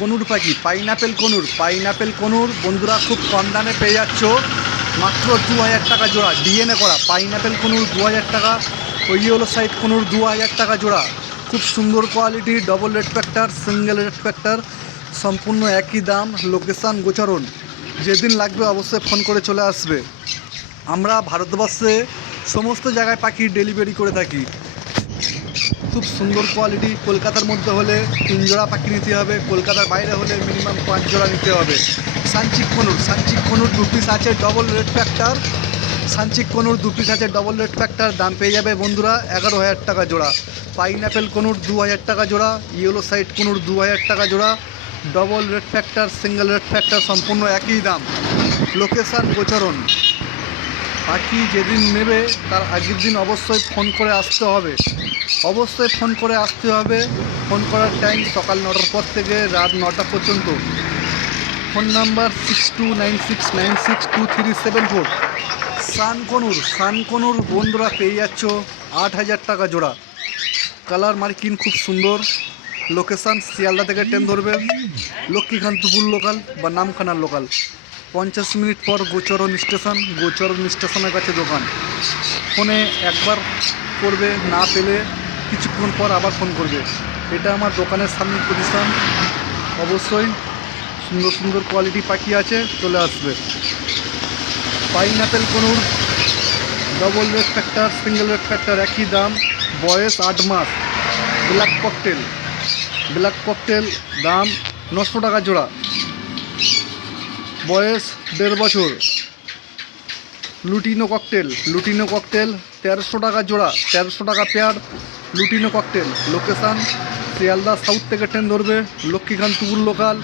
Conure পাখি, pineapple conure pineapple conure, বন্ধুরা খুব কম দামে পেয়ে যাচ্ছ। মাত্র দু হাজার টাকা জোড়া ডিএনএ করা, পাইনাপেল কনুর দু হাজার টাকা, ওই হলো সাইড কনুর দু হাজার টাকা জোড়া। খুব সুন্দর quality double red factor single red factor সম্পূর্ণ একই দাম লোকেশান গোচারণ। যেদিন লাগবে অবশ্যই ফোন করে চলে আসবে। আমরা ভারতবর্ষে সমস্ত জায়গায় পাখি ডেলিভারি করে থাকি। খুব সুন্দর কোয়ালিটি কলকাতার মধ্যে হলে তিন জোড়া পাখি নিতে হবে, কলকাতার বাইরে হলে মিনিমাম পাঁচ জোড়া নিতে হবে। Sun cheek conure sun cheek conure দু পিস আছে double red factor sun cheek conure দু পিস আছে ডবল রেড ফ্যাক্টর দাম পেয়ে যাবে বন্ধুরা এগারো হাজার টাকা জোড়া। পাইনঅ্যাপেল কনুর দু হাজার টাকা জোড়া ইয়েলো সাইড কনুর দু হাজার টাকা জোড়া। Double red factor single red factor সম্পূর্ণ একই দাম। লোকেশান গোচরণ। পাখি যেদিন নেবে, তার আগের দিন অবশ্যই ফোন করে আসতে হবে। অবশ্যই ফোন করে আসতে হবে। ফোন করার টাইম সকাল নটার পর থেকে রাত নটা পর্যন্ত। Phone number six two nine six nine six two three seven four বন্ধুরা পেয়ে যাচ্ছ আট হাজার টাকা জোড়া। কালার মার্কিন খুব সুন্দর। লোকেশান শিয়ালদা থেকে ট্রেন ধরবে। লক্ষ্মীকান্তপুর লোকাল বা নামখানার লোকাল পঞ্চাশ মিনিট পর গোচরণ স্টেশন, গোচরণ স্টেশনের কাছে দোকান। ফোনে একবার করবে, না পেলে কিছুক্ষণ পর আবার ফোন করবে। এটা আমার দোকানের সামনে পজিশন অবশ্যই সুন্দর সুন্দর কোয়ালিটি পাখি আছে, চলে আসবে। Pineapple conure double red factor single red factor একই দাম। বয়স আট মাস। ব্ল্যাক ককটেল ব্ল্যাক ককটেল দাম নশো টাকা জোড়া। বয়স দেড় বছর। লুটিনো ককটেল লুটিনো ককটেল তেরোশো টাকা জোড়া, তেরোশো টাকা pair lutino cockatiel. Location Sealdah south থেকে ট্রেন ধরবে লক্ষ্মীকান্তপুর লোকাল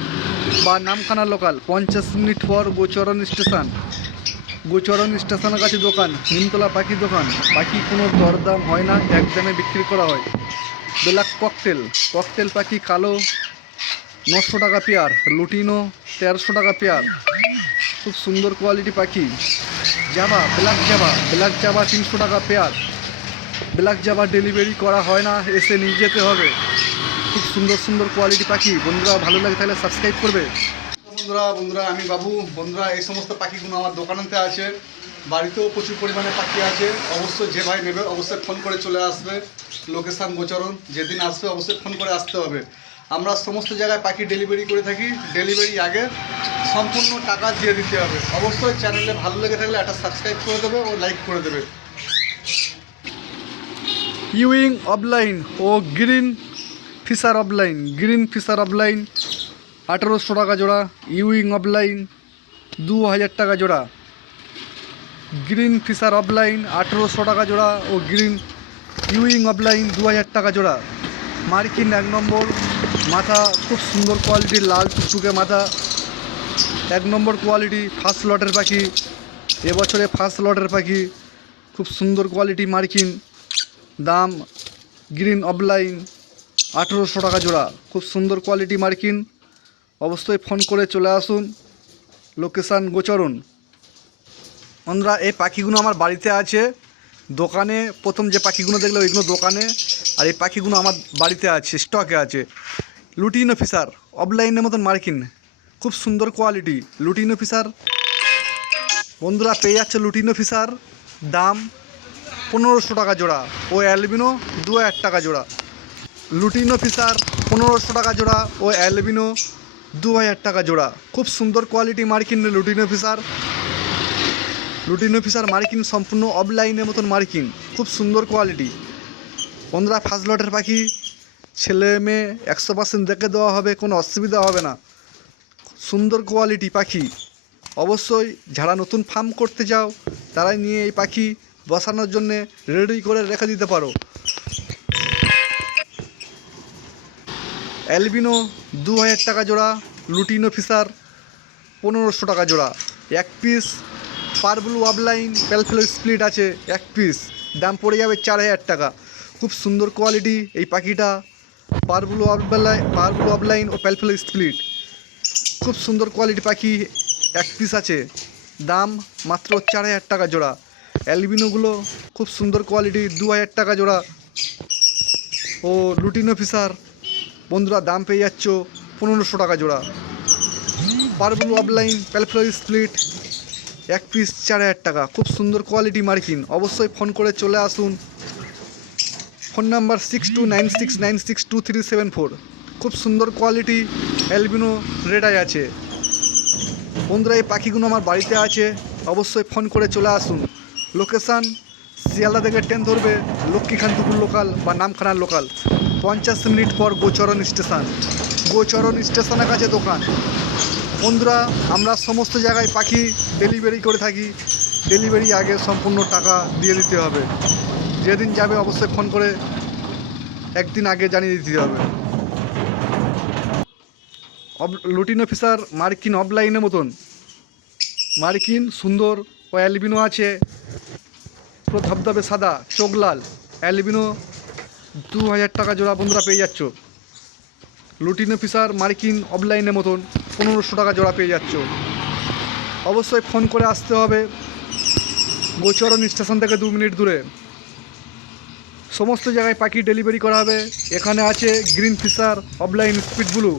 বা নামখানা লোকাল পঞ্চাশ মিনিট পর গোচরণ স্টেশন। গোচরণ স্টেশনের কাছে দোকান, হিমতলা পাখি দোকান। পাখি কোনো দরদাম হয় না এক দামে বিক্রি করা হয়। Black cocktail. ককটেল পাখি কালো, নশো টাকা পেয়ার। লুটিনো, তেরোশো টাকা পেয়ার। খুব সুন্দর কোয়ালিটি পাখি। জাবা ব্ল্যাক জাবা। ব্ল্যাক জাবা তিনশো টাকা পেয়ার। ব্ল্যাক জাবা ডেলিভারি করা হয় না, এসে নিয়ে যেতে হবে। খুব সুন্দর সুন্দর কোয়ালিটি পাখি। বন্ধুরা, ভালো লাগে তাহলে সাবস্ক্রাইব করবে। বন্ধুরা বন্ধুরা, আমি বাবু। বন্ধুরা, এই সমস্ত পাখিগুলো আমার দোকানেতে আছে। বাড়িতেও প্রচুর পরিমাণে পাখি আছে। অবশ্যই যে ভাই নেবে, অবশ্যই ফোন করে চলে আসবে। লোকেশান গোচরণ, যেদিন আসবে, অবশ্যই ফোন করে আসতে হবে। আমরা সমস্ত জায়গায় পাখি ডেলিভারি করে থাকি। ডেলিভারি আগে সম্পূর্ণ টাকা দিয়ে দিতে হবে। অবশ্যই চ্যানেলে ভালো লেগে থাকলে একটা সাবস্ক্রাইব করে দেবে ও লাইক করে দেবে। ইউইং অফলাইন ও green fischer opaline green fischer opaline আঠেরোশো টাকা জোড়া ইউইং অফলাইন দু হাজার টাকা জোড়া। গ্রিন ফিশার অফলাইন আঠেরোশো টাকা জোড়া ও গ্রিন ইউইং অফলাইন দু হাজার টাকা জোড়া। মার্কিন এক নম্বর, মাথা খুব সুন্দর কোয়ালিটির লাল টুকটুকে মাথা। এক নম্বর কোয়ালিটি ফার্স্ট লটের পাখি, এবছরে ফার্স্ট লটের পাখি, খুব সুন্দর কোয়ালিটি মার্কিন। দাম গ্রিন অফলাইন আঠেরোশো টাকা জোড়া। খুব সুন্দর কোয়ালিটি মার্কিন। অবশ্যই ফোন করে চলে আসুন। লোকেশান গোচরণ। বন্ধুরা, এই পাখিগুলো আমার বাড়িতে আছে। দোকানে, প্রথম যে পাখিগুলো দেখলে ওইগুলো দোকানে। আর এই পাখিগুলো আমার বাড়িতে আছে স্টকে আছে। লুটিনো ফিসার অফলাইনের মতন মার্কিন। খুব সুন্দর কোয়ালিটি লুটিনো ফিসার বন্ধুরা, পেয়ে যাচ্ছে লুটিনো ফিসার দাম পনেরোশো টাকা জোড়া। ও অ্যালবিনো, দু হাজার টাকা জোড়া। লুটিনো ফিসার পনেরোশো টাকা জোড়া। ও অ্যালবিনো, দু হাজার টাকা জোড়া। খুব সুন্দর কোয়ালিটি মার্কিন লুটিনো ফিসার লুটিনো ফিসার মার্কিন, সম্পূর্ণ অফলাইনের মতন মার্কিন। খুব সুন্দর কোয়ালিটি বন্ধুরা ফার্স্ট লটের পাখি, ছেলে মেয়ে একশো পার্সেন্ট দেখে দেওয়া হবে, কোনো অসুবিধা হবে না। সুন্দর কোয়ালিটি পাখি। অবশ্যই যারা নতুন ফার্ম করতে যাও, তারাই নিয়ে এই পাখি বসানোর জন্যে রেডি করে রেখে দিতে পারো। অ্যালবিনো দু হাজার টাকা জোড়া, লুটিনো ফিসার পনেরোশো টাকা জোড়া। এক piece parblue opaline pale fallow split আছে, এক পিস দাম পড়ে যাবে চার হাজার টাকা। খুব সুন্দর কোয়ালিটি এই পাখিটা। পারবলু অফলাইন পারবলু অফলাইন ও প্যালফেলো স্প্লিট খুব সুন্দর কোয়ালিটি পাখি, এক পিস আছে। দাম মাত্র চার হাজার টাকা জোড়া। অ্যালবিনোগুলো খুব সুন্দর কোয়ালিটি দু হাজার টাকা জোড়া। ও লুটিনো ফিসার বন্ধুরা দাম পেয়ে যাচ্ছ পনেরোশো টাকা জোড়া। Parblue opaline pale fallow split এক পিস চার হাজার টাকা। খুব সুন্দর কোয়ালিটি মার্কিন। অবশ্যই ফোন করে চলে আসুন। Phone number six two nine six nine six two three seven four খুব সুন্দর কোয়ালিটি অ্যালবিনো রেডাই আছে। বন্ধুরা, এই পাখিগুলো আমার বাড়িতে আছে। অবশ্যই ফোন করে চলে আসুন। লোকেশান শিয়ালদা থেকে ট্রেন ধরবে লক্ষ্মীকান্তপুর লোকাল বা নামখানার লোকাল। পঞ্চাশ মিনিট পর গোচরণ স্টেশন। গোচরণ স্টেশনের কাছে দোকান। বন্ধুরা, আমরা সমস্ত জায়গায় পাখি ডেলিভারি করে থাকি। ডেলিভারি আগে সম্পূর্ণ টাকা দিয়ে দিতে হবে। যেদিন যাবে অবশ্যই ফোন করে একদিন আগে জানিয়ে দিতে হবে। লুটিন অফিসার মার্কিন অফলাইনের মতন। মার্কিন, সুন্দর ও অ্যালবিনো আছে। পুরো ধবধবে সাদা, চোখ লাল। অ্যালবিনো দু হাজার টাকা জোড়া বন্ধুরা পেয়ে যাচ্ছ। লুটিন অফিসার মার্কিন অফলাইনের মতন পনেরোশো টাকা জোড়া পেয়ে যাচ্ছ। অবশ্যই ফোন করে আসতে হবে। গোচরণ স্টেশন থেকে দু মিনিট দূরে। সমস্ত জায়গায় পাখি ডেলিভারি করা হবে। এখানে আছে green fischer opaline speed blue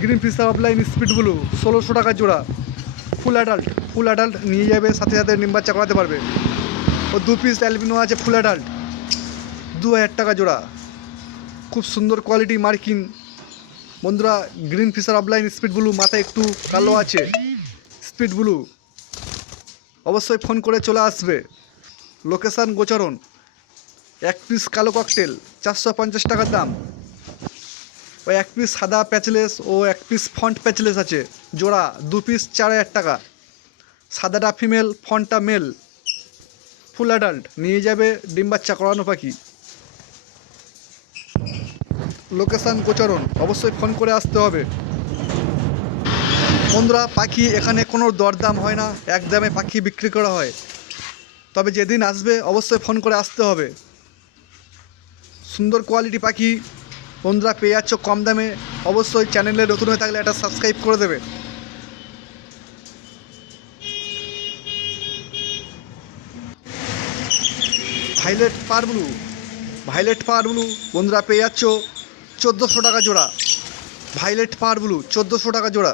green fischer opaline speed blue ষোলোশো টাকা জোড়া। ফুল অ্যাডাল্ট ফুল অ্যাডাল্ট নিয়ে যাবে, সাথে সাথে ডিম বাচ্চা করাতে পারবে। ও দু পিস অ্যালবিনো আছে ফুল অ্যাডাল্ট দু হাজার টাকা জোড়া। খুব সুন্দর কোয়ালিটি মার্কিন বন্ধুরা green fischer opaline speed blue মাথায় একটু কালো আছে। স্পিড ব্লু অবশ্যই ফোন করে চলে আসবে। লোকেশান গোচরণ। এক পিস কালো ককটেল চারশো পঞ্চাশ টাকার দাম। ও এক পিস সাদা প্যাচলেস ও এক পিস ফন্ট প্যাচলেস আছে। জোড়া, দু পিস চার হাজার টাকা। সাদাটা ফিমেল ফন্টটা মেল ফুল অ্যাডাল্ট, নিয়ে যাবে ডিম বাচ্চা করানো পাখি। লোকেশান গোচরণ, অবশ্যই ফোন করে আসতে হবে। বন্ধুরা, পাখি এখানে কোনো দরদাম হয় না, এক দামে পাখি বিক্রি করা হয়। তবে যেদিন আসবে, অবশ্যই ফোন করে আসতে হবে। সুন্দর কোয়ালিটি পাখি, বন্ধুরা পেয়ে যাচ্ছ কম দামে। অবশ্যই চ্যানেলে নতুন হয়ে থাকলে এটা সাবস্ক্রাইব করে দেবে। ভাইলেট পার ব্লু, ভাইলেট পার ব্লু, বন্ধুরা পেয়ে যাচ্ছ চোদ্দোশো টাকা জোড়া। ভাইলেট পার ব্লু, চোদ্দোশো টাকা জোড়া।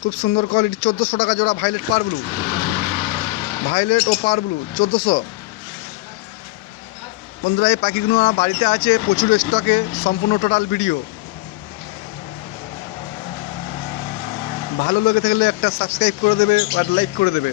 খুব সুন্দর কোয়ালিটি চোদ্দোশো টাকা জোড়া ভাইলেট পার ব্লু। ভাইলেট ও পার ব্লু, চোদ্দোশো। বন্ধুরা, এই পাখিগুলো আমার বাড়িতে আছে, প্রচুর স্টকে সম্পূর্ণ টোটাল ভিডিও ভালো লেগে থাকলে একটা সাবস্ক্রাইব করে দেবে আর লাইক করে দেবে।